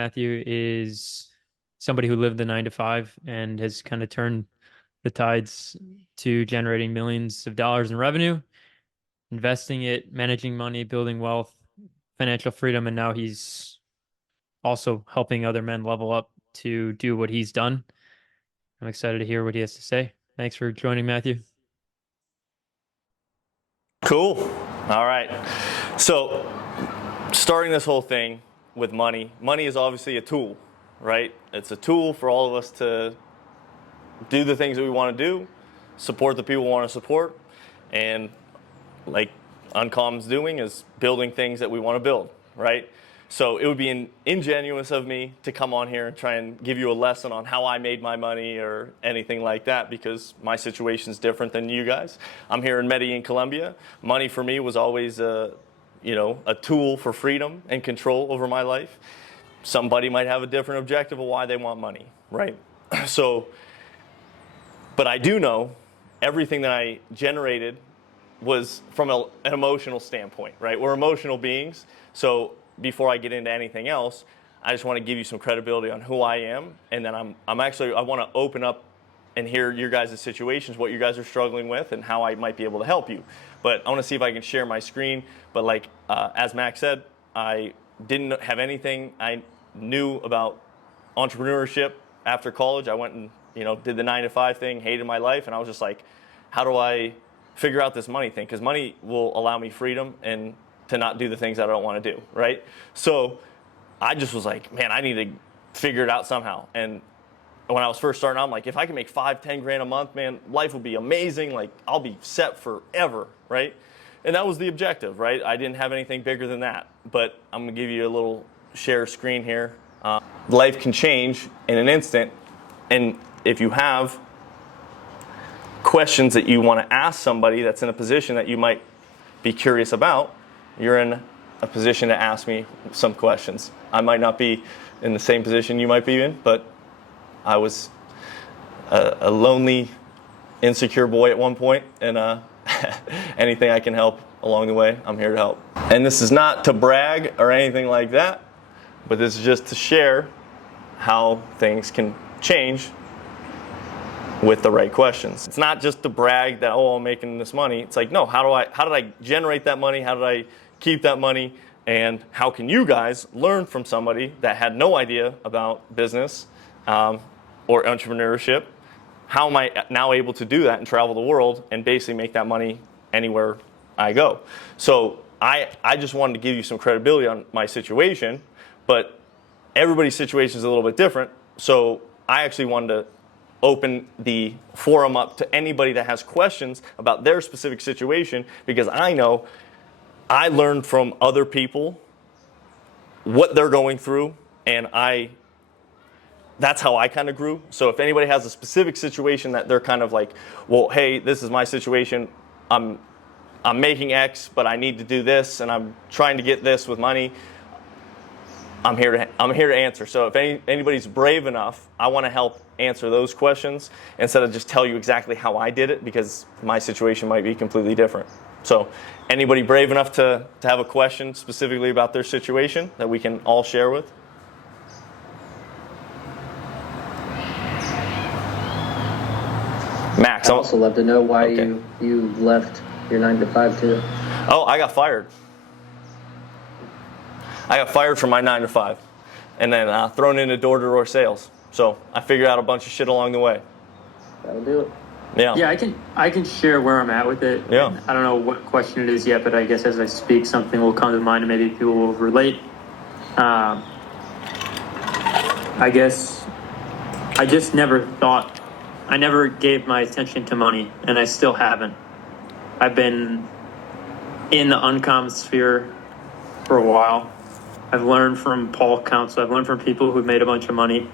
Matthew is somebody who lived the 9 to 5 and has kind of turned the tides to generating millions of dollars in revenue, investing it, managing money, building wealth, financial freedom, and now he's also helping other men level up to do what he's done. I'm excited to hear what he has to say. Thanks for joining, Matthew. Cool. All right. So, starting this whole thing with money, money is obviously a tool, right? It's a tool for all of us to do the things that we want to do, support the people we want to support, and like Uncommon's doing is building things that we want to build, right? So it would be ingenuous of me to come on here and try and give you a lesson on how I made my money or anything like that, because my situation is different than you guys. I'm here in Medellin, Colombia. Money for me was always a tool for freedom and control over my life. Somebody might have a different objective of why they want money, right? So, but I do know everything that I generated was from an emotional standpoint, right? We're emotional beings. So before I get into anything else, I just want to give you some credibility on who I am. And then I want to open up and hear your guys' situations, what you guys are struggling with, and how I might be able to help you. But I want to see if I can share my screen. But as Max said, I didn't have anything I knew about entrepreneurship after college. I went and did the 9 to 5 thing, hated my life, and I was just like, how do I figure out this money thing? Because money will allow me freedom and to not do the things that I don't want to do, right? So I just was like, man, I need to figure it out somehow. And when I was first starting out, I'm like, if I can make 5-10 grand a month, man, life will be amazing. Like, I'll be set forever, right? And that was the objective, right? I didn't have anything bigger than that. But I'm going to give you a little share screen here. Life can change in an instant. And if you have questions that you want to ask somebody that's in a position that you might be curious about, you're in a position to ask me some questions. I might not be in the same position you might be in, but I was a lonely, insecure boy at one point, and anything I can help along the way, I'm here to help. And this is not to brag or anything like that, but this is just to share how things can change with the right questions. It's not just to brag that, oh, I'm making this money. It's like, no, how did I generate that money? How did I keep that money? And how can you guys learn from somebody that had no idea about business or entrepreneurship? How am I now able to do that and travel the world and basically make that money anywhere I go? So I just wanted to give you some credibility on my situation, but everybody's situation is a little bit different. So I actually wanted to open the forum up to anybody that has questions about their specific situation, because I know I learned from other people what they're going through, and that's how I kind of grew. So if anybody has a specific situation that they're kind of like, well, hey, this is my situation, I'm making X, but I need to do this, and I'm trying to get this with money, I'm here to answer. So if anybody's brave enough, I want to help answer those questions instead of just tell you exactly how I did it, because my situation might be completely different. So anybody brave enough to have a question specifically about their situation that we can all share with? Max. I'd also love to know why you left your 9 to 5 too. Oh, I got fired. I got fired from my 9 to 5 and then thrown into door-to-door sales. So I figured out a bunch of shit along the way. That'll do it. Yeah. Yeah, I can share where I'm at with it. Yeah. I don't know what question it is yet, but I guess as I speak, something will come to mind and maybe people will relate. I guess I just never gave my attention to money, and I still haven't. I've been in the uncommon sphere for a while. I've learned from Paul Council. I've learned from people who've made a bunch of money.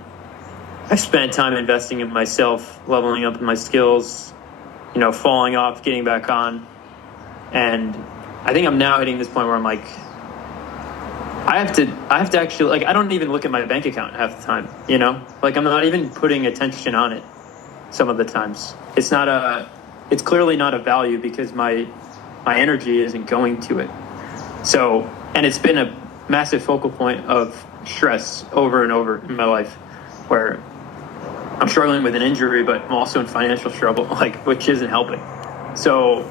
I spent time investing in myself, leveling up my skills, falling off, getting back on. And I think I'm now hitting this point where I'm like, I have to actually, I don't even look at my bank account half the time, I'm not even putting attention on it some of the times. It's clearly not a value because my energy isn't going to it. So, and it's been a massive focal point of stress over and over in my life, where I'm struggling with an injury, but I'm also in financial struggle, like, which isn't helping. So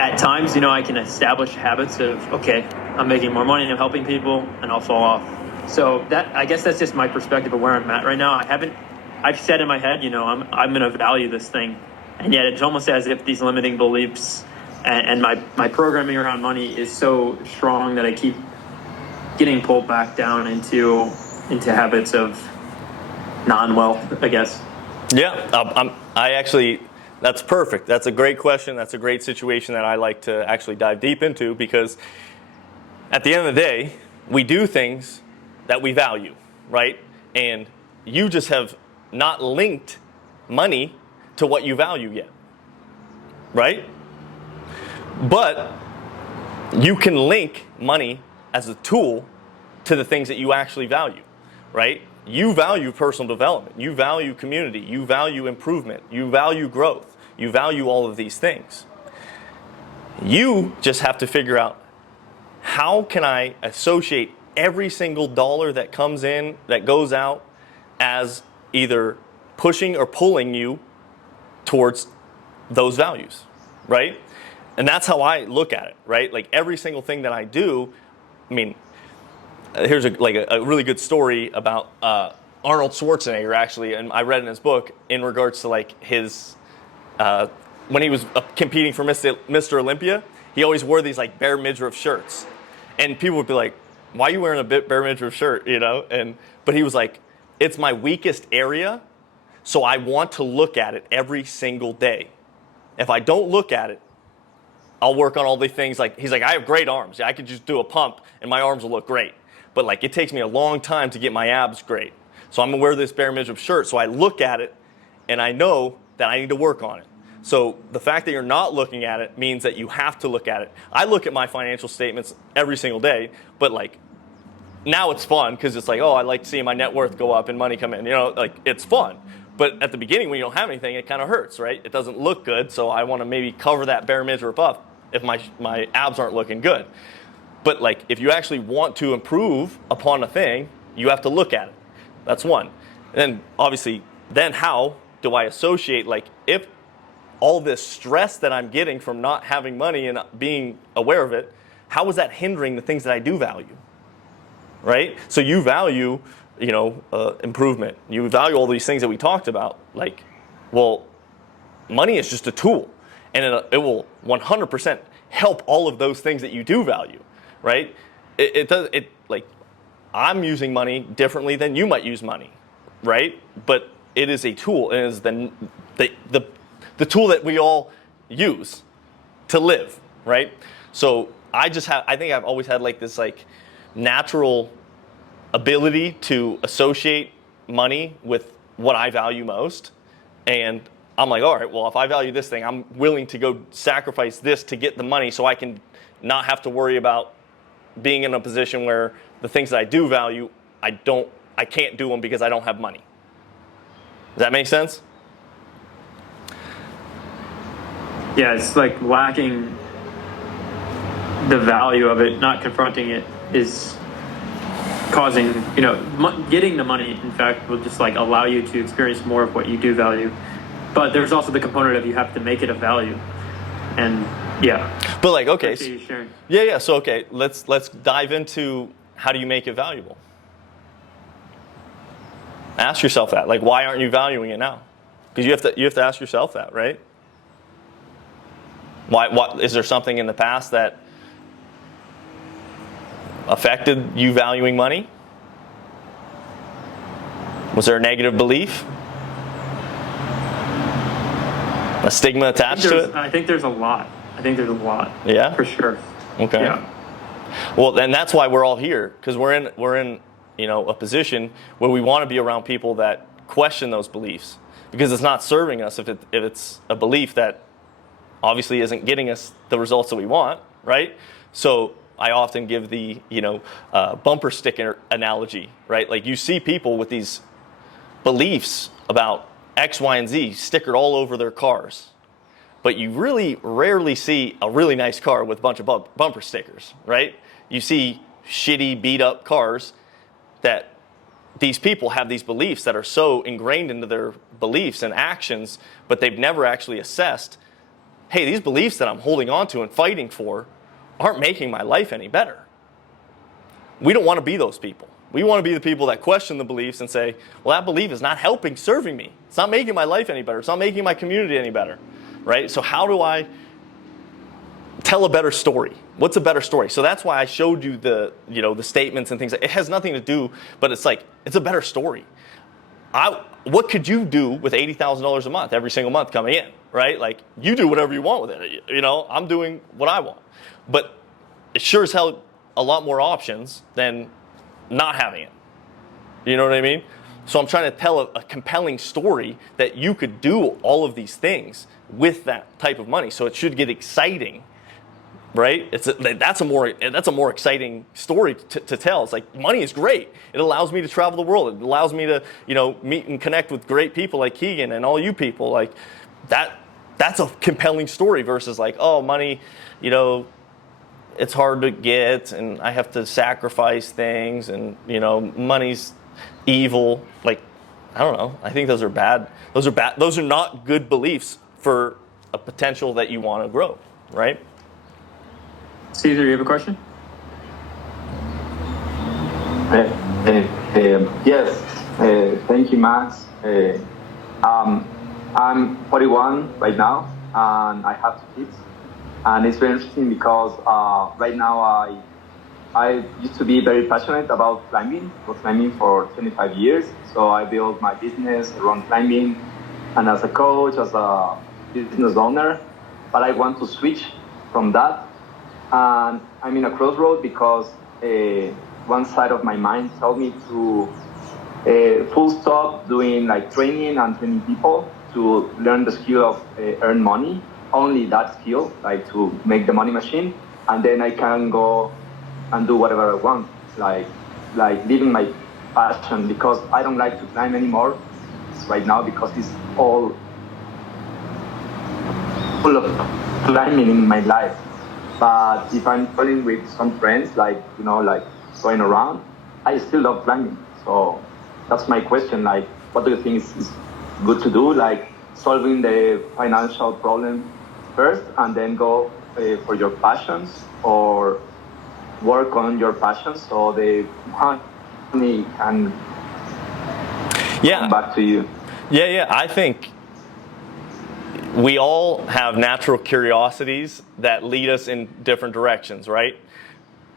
at times, I can establish habits of, okay, I'm making more money, I'm helping people, and I'll fall off. So I guess that's just my perspective of where I'm at right now. I've said in my head, I'm going to value this thing. And yet it's almost as if these limiting beliefs and my programming around money is so strong that I keep getting pulled back down into habits of non-wealth, I guess. Yeah, that's perfect. That's a great question. That's a great situation that I like to actually dive deep into, because at the end of the day, we do things that we value, right? And you just have not linked money to what you value yet, right? But you can link money as a tool to the things that you actually value, right? You value personal development, you value community, you value improvement, you value growth, you value all of these things. You just have to figure out, how can I associate every single dollar that comes in, that goes out, as either pushing or pulling you towards those values, right? And that's how I look at it, right? Like every single thing that I do, I mean, here's a really good story about Arnold Schwarzenegger, actually, and I read in his book in regards to like his, when he was competing for Mr. Olympia, he always wore these like bare midriff shirts. And people would be like, why are you wearing a bare midriff shirt, but he was like, it's my weakest area, so I want to look at it every single day. If I don't look at it, I'll work on all the things. Like, he's like, I have great arms. I could just do a pump and my arms will look great. But like, it takes me a long time to get my abs great. So I'm gonna wear this bare midriff shirt, so I look at it and I know that I need to work on it. So the fact that you're not looking at it means that you have to look at it. I look at my financial statements every single day, but like, now it's fun because it's like, oh, I like seeing my net worth go up and money come in. Like, it's fun. But at the beginning, when you don't have anything, it kind of hurts, right? It doesn't look good, so I want to maybe cover that bare midriff up if my abs aren't looking good. But like, if you actually want to improve upon a thing, you have to look at it. That's one. And then obviously, then how do I associate, like, if all this stress that I'm getting from not having money and being aware of it, how is that hindering the things that I do value? Right? So you value, improvement. You value all these things that we talked about. Like, well, money is just a tool, and it will 100% help all of those things that you do value, right? I'm using money differently than you might use money, right? But it is a tool, and it is the tool that we all use to live, right? So I think I've always had like this like natural ability to associate money with what I value most. And I'm like, all right, well, if I value this thing, I'm willing to go sacrifice this to get the money so I can not have to worry about being in a position where the things that I do value, I can't do them because I don't have money. Does that make sense? Yeah, it's like lacking the value of it, not confronting it is causing, getting the money, in fact, will just like allow you to experience more of what you do value. But there's also the component of you have to make it a value. And yeah. But like, okay. Yeah. So, okay, let's dive into how do you make it valuable? Ask yourself that. Like, why aren't you valuing it now? Because you have to ask yourself that, right? What is there something in the past that affected you valuing money? Was there a negative belief? A stigma attached to it? I think there's a lot. Yeah? For sure. Okay. Yeah. Well, then that's why we're all here, because we're in a position where we want to be around people that question those beliefs, because it's not serving us if it's a belief that obviously isn't getting us the results that we want, right? So I often give the bumper sticker analogy, right? Like, you see people with these beliefs about X, Y, and Z stickered all over their cars, but you really rarely see a really nice car with a bunch of bumper stickers, right? You see shitty, beat up cars, that these people have these beliefs that are so ingrained into their beliefs and actions, but they've never actually assessed, hey, these beliefs that I'm holding on to and fighting for aren't making my life any better. We don't want to be those people. We want to be the people that question the beliefs and say, well, that belief is not serving me. It's not making my life any better. It's not making my community any better, right? So how do I tell a better story? What's a better story? So that's why I showed you the statements and things. It has nothing to do, but it's a better story. What could you do with $80,000 a month every single month coming in, right? Like, you do whatever you want with it. I'm doing what I want. But it sure as hell a lot more options than not having it. You know what I mean? So I'm trying to tell a compelling story that you could do all of these things with that type of money. So it should get exciting, right? That's a more exciting story to tell. It's like, money is great. It allows me to travel the world. It allows me to meet and connect with great people like Keegan and all you people. Like that's a compelling story versus like, oh, money, it's hard to get and I have to sacrifice things and money's evil. Like, I don't know. I think those are bad. Those are not good beliefs for a potential that you want to grow, right? Caesar, you have a question? Yes. Thank you, Max. I'm 41 right now, and I have 2 kids. And it's very interesting because right now I used to be very passionate about climbing. I was climbing for 25 years. So I built my business around climbing, and as a coach, as a business owner. But I want to switch from that. And I'm in a crossroad because one side of my mind told me to full stop doing like training and training people to learn the skill of earn money, only that skill, like to make the money machine, and then I can go and do whatever I want, like living my passion, because I don't like to climb anymore right now because it's all full of climbing in my life. But if I'm traveling with some friends, like going around, I still love climbing. So that's my question. Like, what do you think is good to do? Like solving the financial problem first, and then go for your passions, or work on your passions so the money can come back to you. Yeah. I think we all have natural curiosities that lead us in different directions, right?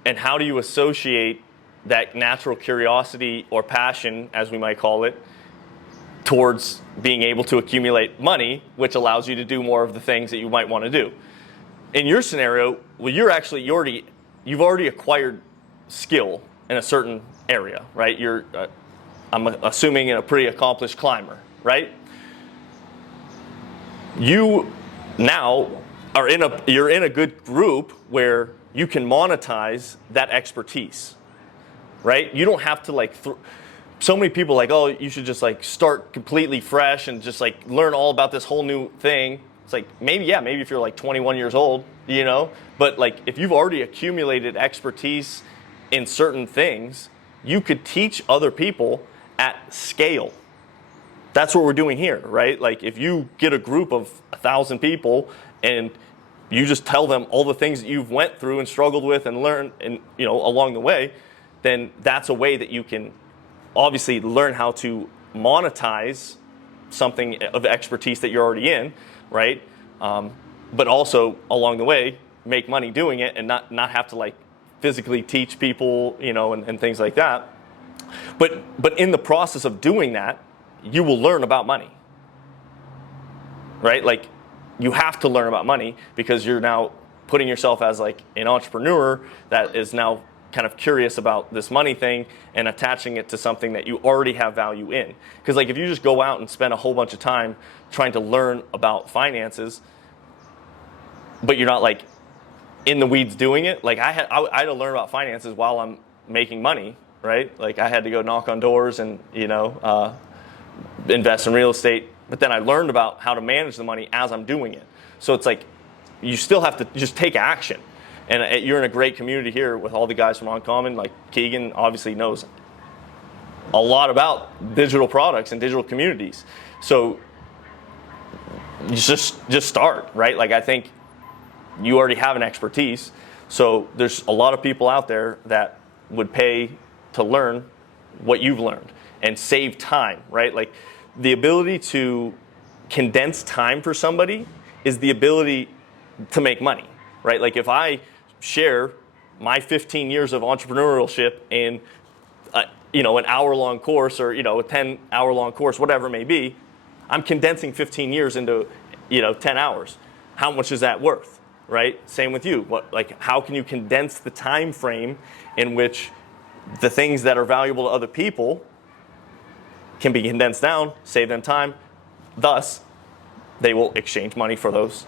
And how do you associate that natural curiosity or passion, as we might call it, towards being able to accumulate money, which allows you to do more of the things that you might want to do? In your scenario, well, you've already acquired skill in a certain area, right? I'm assuming a pretty accomplished climber, right? You now you're in a good group where you can monetize that expertise, right? You don't have to so many people oh, you should just start completely fresh and just learn all about this whole new thing. It's maybe if you're 21 years old, but if you've already accumulated expertise in certain things, you could teach other people at scale. That's what we're doing here, right? If you get a group of 1,000 people and you just tell them all the things that you've went through and struggled with and learned and along the way, then that's a way that you can obviously learn how to monetize something of expertise that you're already in, right? But also along the way make money doing it and not have to physically teach people, and things like that. But in the process of doing that, you will learn about money, right? You have to learn about money because you're now putting yourself as an entrepreneur that is now kind of curious about this money thing and attaching it to something that you already have value in. Because if you just go out and spend a whole bunch of time trying to learn about finances, but you're not in the weeds doing it, I had to learn about finances while I'm making money, right? I had to go knock on doors and invest in real estate, but then I learned about how to manage the money as I'm doing it. So it's you still have to just take action. And you're in a great community here with all the guys from Uncommon. Like Keegan obviously knows a lot about digital products and digital communities. So you just start, right? Like I think you already have an expertise. So there's a lot of people out there that would pay to learn what you've learned and save time, right? Like the ability to condense time for somebody is the ability to make money, right? Like if I share my 15 years of entrepreneurship in an hour-long course or a 10-hour-long course, whatever it may be, I'm condensing 15 years into 10 hours. How much is that worth? Right? Same with you. How can you condense the time frame in which the things that are valuable to other people can be condensed down, save them time, thus they will exchange money for those,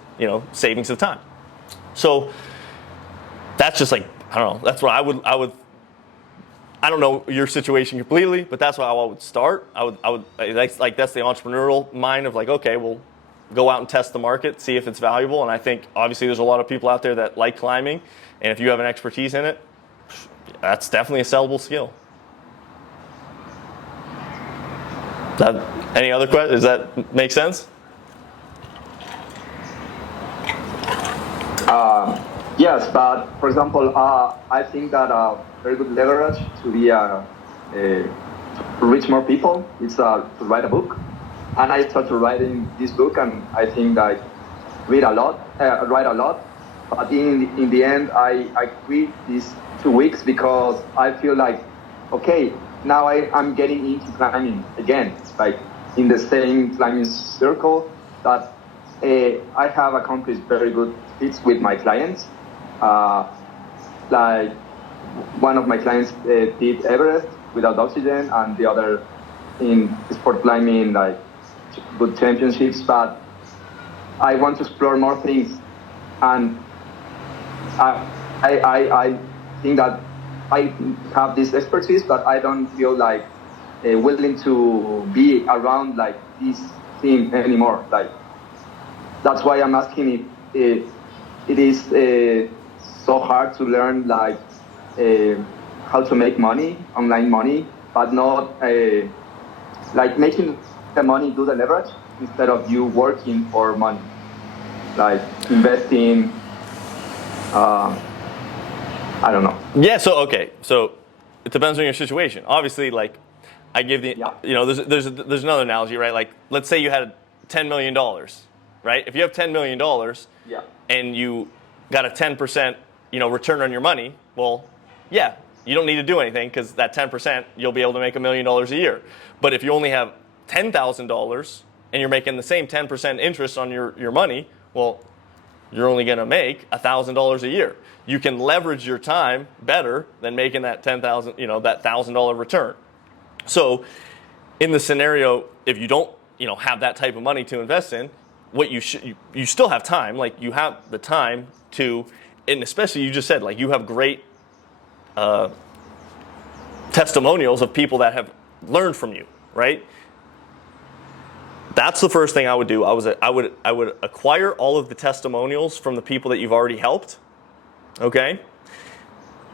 savings of time. So that's just like, I don't know, that's what I would I don't know your situation completely, but that's how I would start. That's the entrepreneurial mind of like, okay, well, go out and test the market, see if it's valuable. And I think obviously there's a lot of people out there that like climbing, and if you have an expertise in it, that's definitely a sellable skill. Any other questions? Does that make sense? Yes, but for example, I think that very good leverage to be to reach more people is to write a book. And I started writing this book, and I think I write a lot. But in the end, I quit these 2 weeks because I feel like, okay, now I'm getting into climbing again, like in the same climbing circle that I have accomplished very good feats with my clients. Like one of my clients did Everest without oxygen, and the other in sport climbing, like good championships. But I want to explore more things, and I think that I have this expertise, but I don't feel like willing to be around like this thing anymore. Like that's why I'm asking if it is so hard to learn like how to make money, online money, but not like making the money do the leverage instead of you working for money, like investing. I don't know. Yeah. So it depends on your situation. Obviously, like I give there's another analogy, right? Like let's say you had $10 million, right? If you have $10 million, and you got a 10% return on your money, well, yeah, you don't need to do anything because that 10% you'll be able to make $1 million a year. But if you only have $10,000 and you're making the same 10% interest on your money, well, you're only going to make $1,000 a year. You can leverage your time better than making that that $1,000 return. So, in the scenario, if you don't, have that type of money to invest in, what you still have time. Like you have the time to, and especially you just said like you have great testimonials of people that have learned from you, right? That's the first thing I would do. I would acquire all of the testimonials from the people that you've already helped. Okay?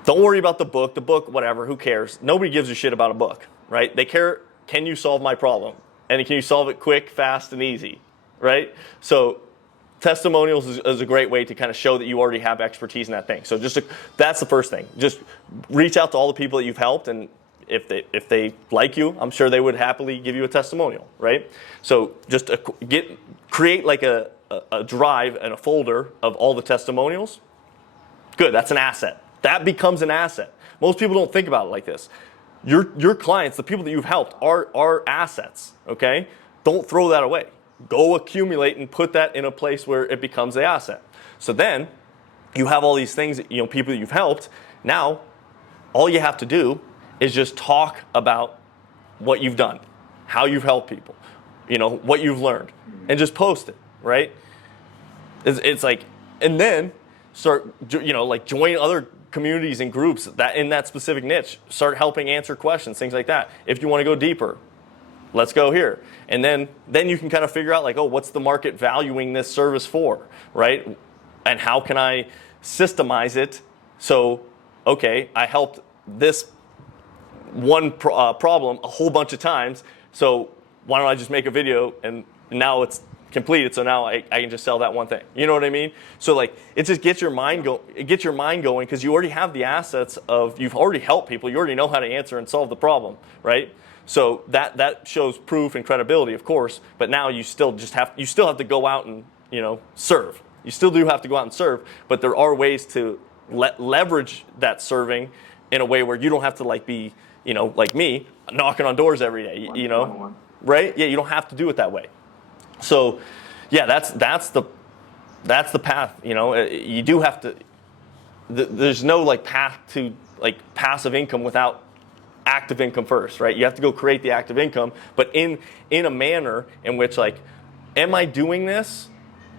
Don't worry about the book. The book, whatever, who cares? Nobody gives a shit about a book, right? They care, can you solve my problem? And can you solve it quick, fast, and easy, right? So testimonials is a great way to kind of show that you already have expertise in that thing. So that's the first thing. Just reach out to all the people that you've helped, and if they like you, I'm sure they would happily give you a testimonial, right? So just create like a drive and a folder of all the testimonials. Good, that's an asset. That becomes an asset. Most people don't think about it like this. Your clients, the people that you've helped, are assets, okay? Don't throw that away. Go accumulate and put that in a place where it becomes an asset. So then you have all these things, people that you've helped. Now, all you have to do is just talk about what you've done, how you've helped people, what you've learned, and just post it, right? It's like, and then start, like join other communities and groups that in that specific niche. Start helping answer questions, things like that. If you want to go deeper, let's go here. And then you can kind of figure out like, oh, what's the market valuing this service for, right? And how can I systemize it. So, okay, I helped this one problem a whole bunch of times. So why don't I just make a video and now it's completed? So now I can just sell that one thing. You know what I mean? So like it just gets your mind going because you already have the assets of you've already helped people. You already know how to answer and solve the problem, right? So that shows proof and credibility, of course. But now you still have to go out and serve. You still do have to go out and serve. But there are ways to leverage that serving in a way where you don't have to like be like me knocking on doors every day. Right? Yeah, you don't have to do it that way. So, yeah, that's the path. You do have to. There's no like path to like passive income without active income first, right? You have to go create the active income, but in a manner in which like, am I doing this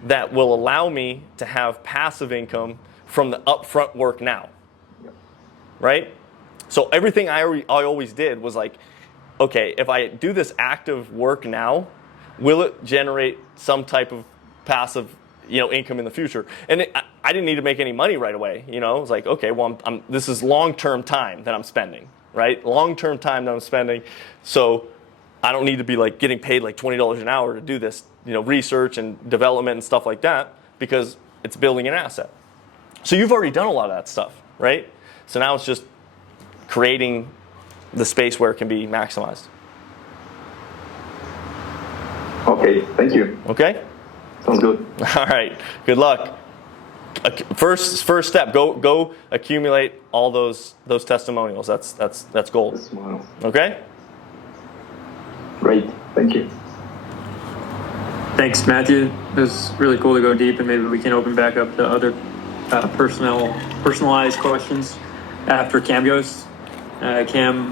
that will allow me to have passive income from the upfront work now, right? So everything I always did was like, okay, if I do this active work now, will it generate some type of passive, income in the future? And I didn't need to make any money right away. It was like, okay, well, this is long-term time that I'm spending, right? Long-term time that I'm spending. So I don't need to be like getting paid like $20 an hour to do this, research and development and stuff like that because it's building an asset. So you've already done a lot of that stuff, right? So now it's just creating the space where it can be maximized. Okay, thank you. Okay? Sounds good. All right, good luck. First step, go accumulate all those testimonials. That's gold. Okay? Great, thank you. Thanks, Matthew. It was really cool to go deep, and maybe we can open back up to other personalized questions after Cam goes. Cam